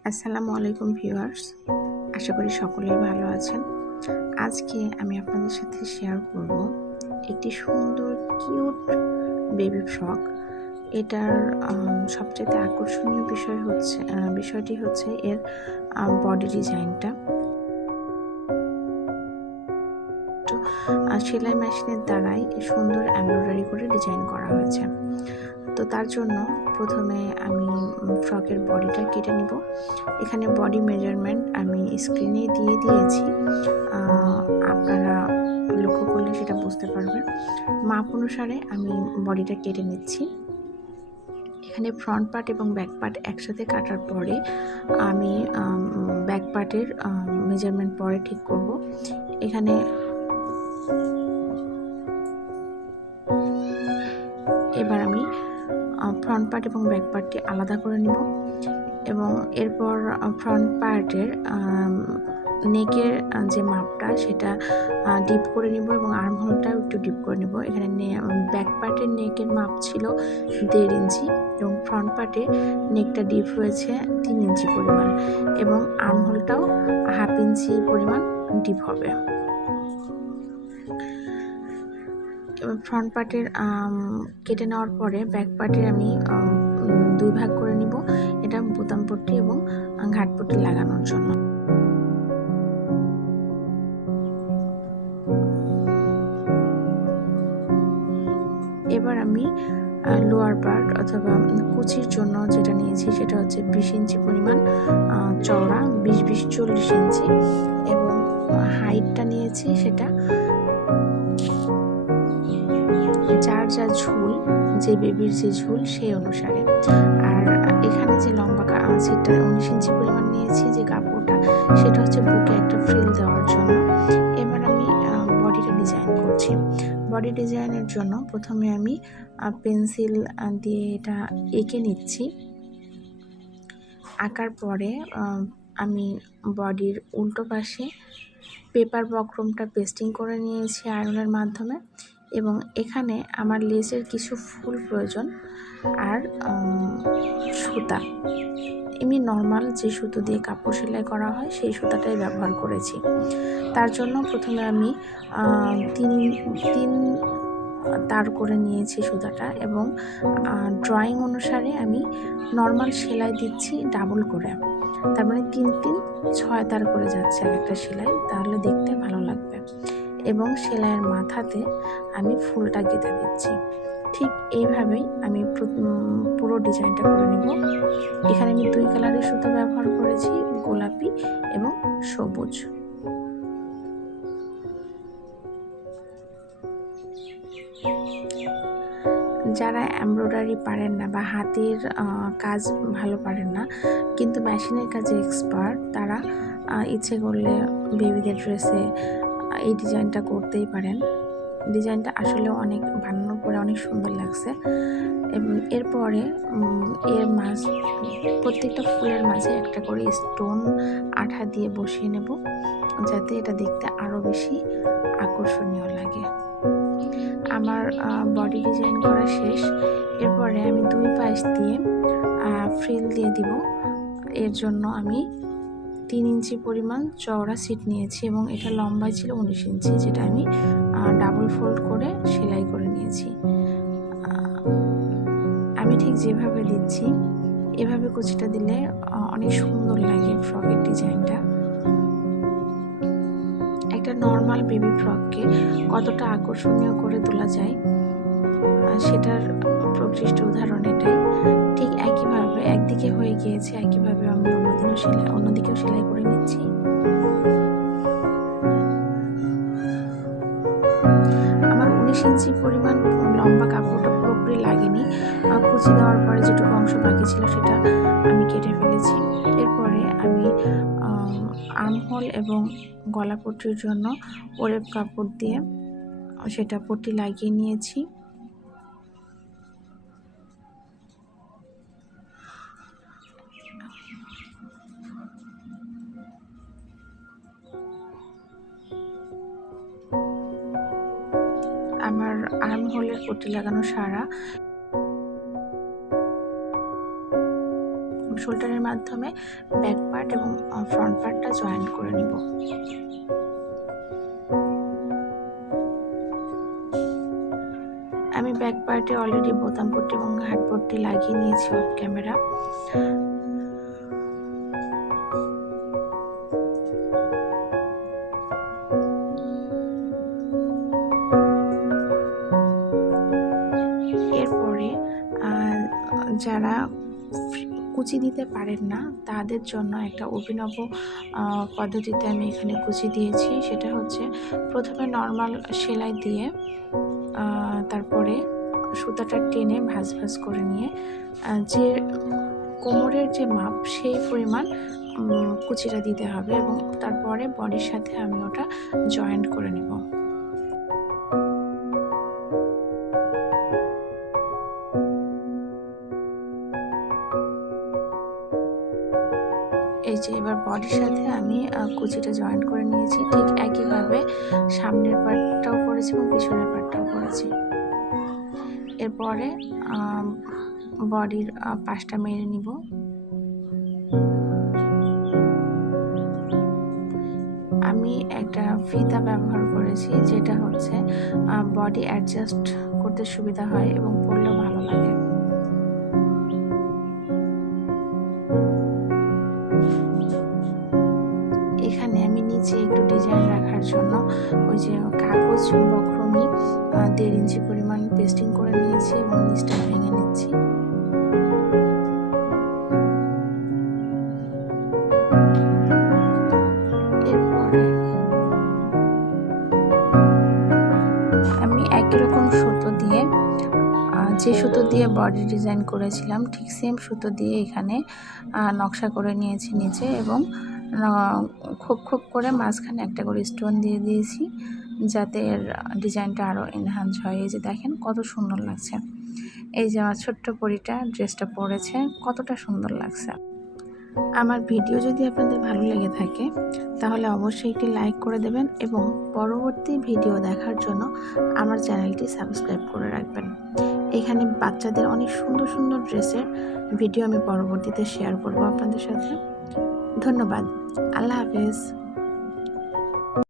আসসালামু আলাইকুম ভিউয়ার্স, আশা করি সকলেই ভালো আছেন। আজকে আমি আপনাদের সাথে শেয়ার করব একটি সুন্দর কিউট বেবি ফ্রক। এটার সবচেয়ে আকর্ষণীয় বিষয়টি হচ্ছে এর বডি ডিজাইনটা। সেলাই মেশিনের দ্বারাই সুন্দর এমব্রয়ডারি করে ডিজাইন করা হয়েছে। তো তার জন্য প্রথমে আমি ফ্রকের বডিটা কেটে নিব। এখানে বডি মেজারমেন্ট আমি স্ক্রিনে দিয়ে দিয়েছি, আপনারা লক্ষ্য করলে সেটা বুঝতে পারবেন। মাপ অনুসারে আমি বডিটা কেটে নিচ্ছি। এখানে ফ্রন্ট পার্ট এবং ব্যাক পার্ট একসাথে কাটার পরে আমি ব্যাক পার্টের মেজারমেন্ট পরে ঠিক করব। এখানে এবার আমি ফ্রন্ট পার্ট এবং ব্যাক পার্টটি আলাদা করে নিব এবং এরপর ফ্রন্ট পার্টের নেকের যে মাপটা সেটা ডিপ করে নিব এবং আর্ম হোলটাও একটু ডিপ করে নিব। এখানে ব্যাক পার্টের নেকের মাপ ছিল 1.5 ইঞ্চি এবং ফ্রন্ট পার্টে নেকটা ডিপ হয়েছে 3 ইঞ্চি পরিমাণ এবং আর্ম হোলটাও 1/2 ইঞ্চি পরিমাণ ডিপ হবে। ফ্রন্ট পার্টের কেটে নেওয়ার পরে ব্যাক পার্টের আমি 2 ভাগ করে নিব, এটা বোতাম পট্টি এবং ঘাট পট্টি লাগানোর জন্য। এবার আমি লোয়ার পার্ট অথবা কুচির জন্য যেটা নিয়েছি সেটা হচ্ছে 20 ইঞ্চি পরিমাণ চওড়া, 20-20 40 ইঞ্চি এবং হাইটটা নিয়েছি সেটা যার যা ঝুল, যে বেবির যে ঝুল সেই অনুসারে। আর এখানে যে লম্বা সেটা 19 ইঞ্চি পরিমাণ নিয়েছি, যে কাপড়টা সেটা হচ্ছে বুকে একটা ফ্রিল দেওয়ার জন্য। এবার আমি বডিটা ডিজাইন করছি। বডি ডিজাইনের জন্য প্রথমে আমি পেন্সিল দিয়ে এটা এঁকে নিচ্ছি। আঁকার পরে আমি বডির উল্টো পাশে পেপার বক্রমটা পেস্টিং করে নিয়েছি আয়রনের মাধ্যমে এবং এখানে আমার লেসের কিছু ফুল প্রয়োজন আর সুতা। এমনি নর্মাল যে সুতো দিয়ে কাপড় সেলাই করা হয় সেই সুতাটাই ব্যবহার করেছি। তার জন্য প্রথমে আমি 3 তার করে নিয়েছি সুতাটা এবং ড্রয়িং অনুসারে আমি নর্মাল সেলাই দিচ্ছি ডাবল করে, তার মানে 3 6 তার করে যাচ্ছে একটা সেলাই, তাহলে দেখতে ভালো লাগবে। এবং সেলাইয়ের মাথাতে আমি ফুলটা গেঁথে দিচ্ছি। ঠিক এইভাবেই আমি পুরো ডিজাইনটা করে নিব। এখানে আমি 2 কালারের সুতো ব্যবহার করেছি, গোলাপি এবং সবুজ। যারা এমব্রয়ডারি পারেন না বা হাতের কাজ ভালো পারেন না কিন্তু মেশিনের কাজে এক্সপার্ট, তারা ইচ্ছে করলে বেবিদের ড্রেসে এই ডিজাইনটা করতেই পারেন। ডিজাইনটা আসলে অনেক বানানোর পরে অনেক সুন্দর লাগছে। এবং এরপরে প্রত্যেকটা ফুলের মাঝে একটা করে স্টোন আঠা দিয়ে বসিয়ে নেব, যাতে এটা দেখতে আরও বেশি আকর্ষণীয় লাগে। আমার বডি ডিজাইন করা শেষ। এরপরে আমি 2 পাশ দিয়ে ফ্রিল দিয়ে দিব। এর জন্য আমি 3 ইঞ্চি পরিমাণ চওড়া সিট নিয়েছি এবং এটা লম্বায় ছিল 19 ইঞ্চি, যেটা আমি ডাবল ফোল্ড করে সেলাই করে নিয়েছি। আমি ঠিক যেভাবে দিচ্ছি এভাবে কুচিটা দিলে অনেক সুন্দর লাগে ফ্রকের ডিজাইনটা। একটা নর্মাল বেবি ফ্রককে কতটা আকর্ষণীয় করে তোলা যায় সেটার প্রকৃষ্ট উদাহরণ এটাই। ঠিক একইভাবে একদিকে হয়ে গিয়েছে, একইভাবে আমি অন্যদিকেও সেলাই করে নিচ্ছি। আমার 19 ইঞ্চি পরিমাণ লম্বা কাপড়টা পুরোপুরি লাগেনি, কুচি দেওয়ার পরে যেটুকু অংশ বাকি ছিল সেটা আমি কেটে ফেলেছি। এরপরে আমি আর্মহোল এবং গলা পট্টির জন্য ওরেপ কাপড় দিয়ে সেটা পট্টি লাগিয়ে নিয়েছি। আমার আর্মহোলের পট্টি লাগানো সারা শোল্ডারের মাধ্যমে ব্যাক পার্ট এবং ফ্রন্ট পার্টটা জয়েন্ট করে নিব। আমি ব্যাক পার্টে অলরেডি বোতাম পট্টি এবং হাত পট্টি লাগিয়ে নিয়েছি অফ ক্যামেরা। এরপরে যারা কুচি দিতে পারেন না তাদের জন্য একটা অভিনব পদ্ধতিতে আমি এখানে কুচি দিয়েছি। সেটা হচ্ছে প্রথমে নর্মাল সেলাই দিয়ে তারপরে সুতাটা টেনে ভাঁজ ভাঁজ করে নিয়ে যে কোমরের যে মাপ সেই পরিমাণ কুচিটা দিতে হবে এবং তারপরে বডির সাথে আমি ওটা জয়েন্ট করে নেব। এই যে এবার বডির সাথে আমি কুচিটা জয়েন্ট করে নিয়েছি। ঠিক একইভাবে সামনের পার্টটাও করেছি এবং পিছনের পার্টটাও করেছি। এরপরে বডির পাশটা মেরে নিব। আমি একটা ফিতা ব্যবহার করেছি, যেটা হচ্ছে বডি অ্যাডজাস্ট করতে সুবিধা হয় এবং পরলেও ভালো লাগে। এখানে আমি নিচে একটু ডিজাইন রাখার জন্য ওই যে কাগজ বক্রমি 1.5 ইঞ্চি পরিমাণ পেস্টিং করে নিয়েছি এবং নিচটা ভেঙে নিচ্ছি। এরপরে আমি একই রকম সুতো দিয়ে যে সুতো দিয়ে বডি ডিজাইন করেছিলাম ঠিক সেম সুতো দিয়ে এখানে নকশা করে নিয়েছি নিচে এবং খোপ খোপ করে মাঝখানে একটা করে স্টোন দিয়ে দিয়েছি, যাতে এর ডিজাইনটা আরও এনহান্স হয়। এই যে দেখেন কত সুন্দর লাগছে। এই যে আমার ছোট্ট পরীটা ড্রেসটা পরেছে, কতটা সুন্দর লাগছে। আমার ভিডিও যদি আপনাদের ভালো লেগে থাকে তাহলে অবশ্যই একটি লাইক করে দেবেন এবং পরবর্তী ভিডিও দেখার জন্য আমার চ্যানেলটি সাবস্ক্রাইব করে রাখবেন। এখানে বাচ্চাদের অনেক সুন্দর সুন্দর ড্রেসের ভিডিও আমি পরবর্তীতে শেয়ার করব আপনাদের সাথে। ধন্যবাদ। আল্লাহ হাফেজ।